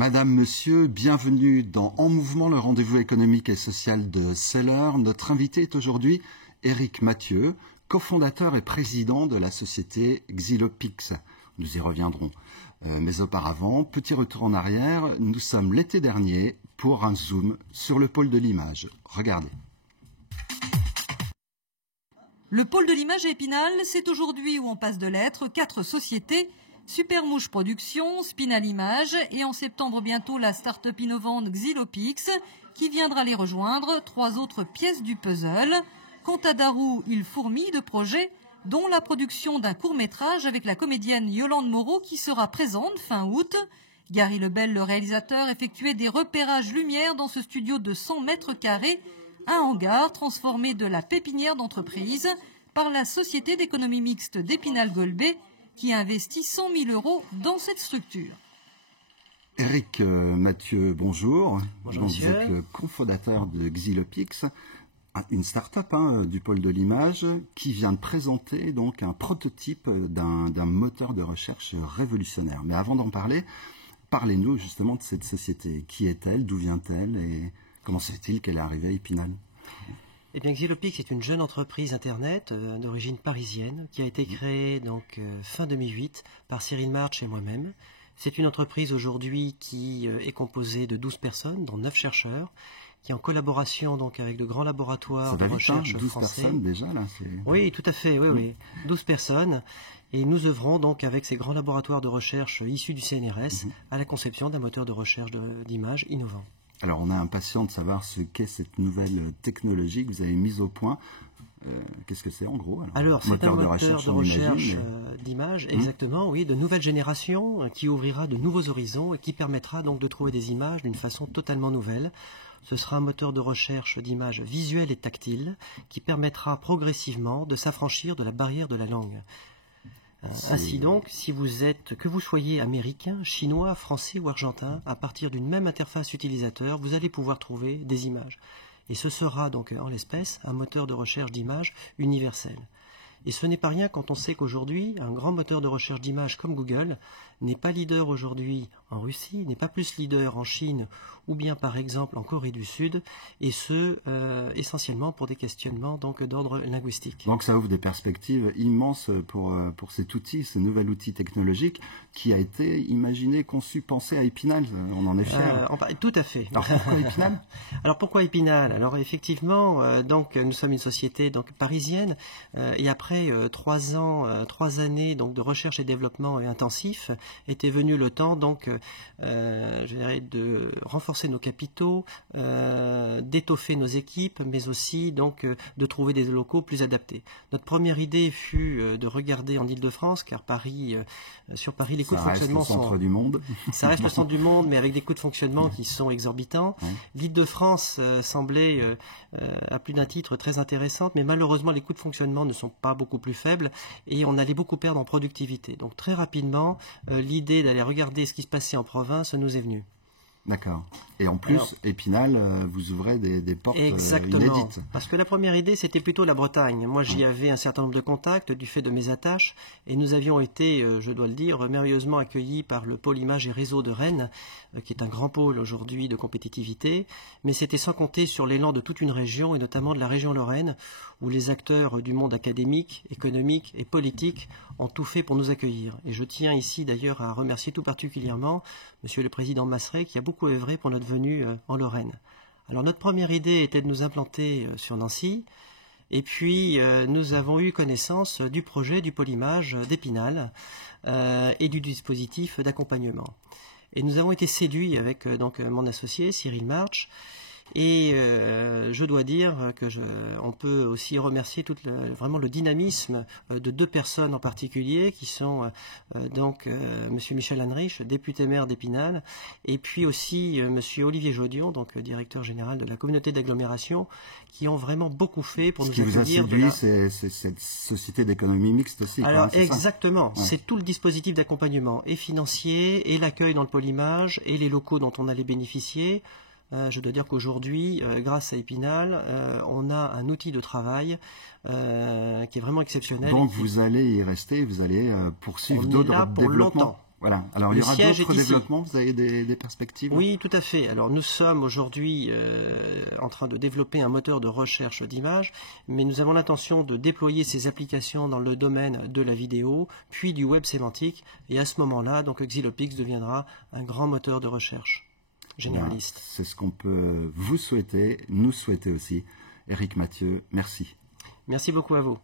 Madame, Monsieur, bienvenue dans En Mouvement, le rendez-vous économique et social de Seller. Notre invité est aujourd'hui Éric Mathieu, cofondateur et président de la société Xylopix. Nous y reviendrons. Mais auparavant, petit retour en arrière, nous sommes l'été dernier pour un zoom sur le pôle de l'image. Regardez. Le pôle de l'image à Épinal, c'est aujourd'hui où on passe de lettres 4 sociétés, Supermouche Productions, Spinal Image et en septembre bientôt la start-up innovante Xylopix qui viendra les rejoindre, 3 autres pièces du puzzle. Quant à Darou, il fourmille de projets, dont la production d'un court-métrage avec la comédienne Yolande Moreau qui sera présente fin août. Gary Lebel, le réalisateur, effectuait des repérages lumière dans ce studio de 100 mètres carrés, un hangar transformé de la pépinière d'entreprise par la société d'économie mixte d'Épinal-Golbet qui investit 100 000 € dans cette structure. Éric Mathieu, bonjour. Bonjour, Vous êtes le cofondateur de Xylopix, une start-up du pôle de l'image qui vient de présenter donc un prototype d'un moteur de recherche révolutionnaire. Mais avant d'en parler, parlez-nous justement de cette société. Qui est-elle? D'où vient-elle? Et comment se fait-il qu'elle est arrivée à Épinal? Eh bien, Xylopix est une jeune entreprise Internet d'origine parisienne qui a été créée donc fin 2008 par Cyril March et moi-même. C'est une entreprise aujourd'hui qui est composée de 12 personnes, dont 9 chercheurs, qui est en collaboration donc avec de grands laboratoires de recherche 12 français. personnes déjà là. Oui, tout à fait, oui. 12 personnes. Et nous œuvrons donc avec ces grands laboratoires de recherche issus du CNRS à la conception d'un moteur de recherche d'image innovant. Alors, on est impatient de savoir ce qu'est cette nouvelle technologie que vous avez mise au point. Qu'est-ce que c'est en gros? Alors, c'est un moteur de recherche d'image, exactement, oui, de nouvelle génération qui ouvrira de nouveaux horizons et qui permettra donc de trouver des images d'une façon totalement nouvelle. Ce sera un moteur de recherche d'images visuelles et tactiles qui permettra progressivement de s'affranchir de la barrière de la langue. Ainsi donc, que vous soyez américain, chinois, français ou argentin, à partir d'une même interface utilisateur, vous allez pouvoir trouver des images. Et ce sera donc, en l'espèce, un moteur de recherche d'images universel. Et ce n'est pas rien quand on sait qu'aujourd'hui, un grand moteur de recherche d'images comme Google n'est pas leader aujourd'hui en Russie, n'est pas plus leader en Chine ou bien par exemple en Corée du Sud, et ce, essentiellement pour des questionnements d'ordre linguistique. Donc ça ouvre des perspectives immenses pour cet outil, ce nouvel outil technologique qui a été imaginé, conçu, pensé à Épinal. On en est fiers. Tout à fait. Alors pourquoi Épinal? Alors pourquoi Épinal? Alors effectivement, donc nous sommes une société donc parisienne et après 3 années donc de recherche et développement intensif, était venu le temps donc je dirais de renforcer nos capitaux, d'étoffer nos équipes, mais aussi donc de trouver des locaux plus adaptés. Notre première idée fut de regarder en Île-de-France, car sur Paris les coûts de fonctionnement sont... Ça reste le centre du monde. Ça reste le centre du monde, mais avec des coûts de fonctionnement qui sont exorbitants. L'Île-de-France semblait à plus d'un titre très intéressante, mais malheureusement les coûts de fonctionnement ne sont pas beaucoup plus faibles et on allait beaucoup perdre en productivité. Donc très rapidement, l'idée d'aller regarder ce qui se passait en province nous est venue. D'accord. Et en plus, Épinal, vous ouvrez des portes inédites. Parce que la première idée, c'était plutôt la Bretagne. Moi, j'y avais un certain nombre de contacts du fait de mes attaches. Et nous avions été, je dois le dire, merveilleusement accueillis par le pôle Image et Réseau de Rennes, qui est un grand pôle aujourd'hui de compétitivité. Mais c'était sans compter sur l'élan de toute une région, et notamment de la région Lorraine, où les acteurs du monde académique, économique et politique ont tout fait pour nous accueillir. Et je tiens ici d'ailleurs à remercier tout particulièrement Monsieur le Président Masseret, qui a beaucoup œuvré pour notre venue en Lorraine. Alors notre première idée était de nous implanter sur Nancy, et puis nous avons eu connaissance du projet du pôle image d'Épinal et du dispositif d'accompagnement. Et nous avons été séduits avec mon associé Cyril March. Et je dois dire on peut aussi remercier vraiment le dynamisme de 2 personnes en particulier qui sont Monsieur Michel Heinrich, député maire d'Épinal, et puis aussi Monsieur Olivier Jaudion, donc directeur général de la communauté d'agglomération, qui ont vraiment beaucoup fait pour nous accueillir. Ce qui vous a séduit, c'est cette société d'économie mixte aussi. Alors exactement, c'est tout le dispositif d'accompagnement, et financier, et l'accueil dans le pôle image, et les locaux dont on allait bénéficier. Je dois dire qu'aujourd'hui, grâce à Épinal, on a un outil de travail qui est vraiment exceptionnel. Donc vous allez y rester, vous allez poursuivre d'autres développements. Voilà. Alors, il y aura d'autres développements, vous avez des perspectives? Oui, tout à fait. Alors, nous sommes aujourd'hui en train de développer un moteur de recherche d'images, mais nous avons l'intention de déployer ces applications dans le domaine de la vidéo, puis du web sémantique, et à ce moment-là, donc Xilopix deviendra un grand moteur de recherche généraliste. C'est ce qu'on peut vous souhaiter, nous souhaiter aussi. Éric Mathieu, merci. Merci beaucoup à vous.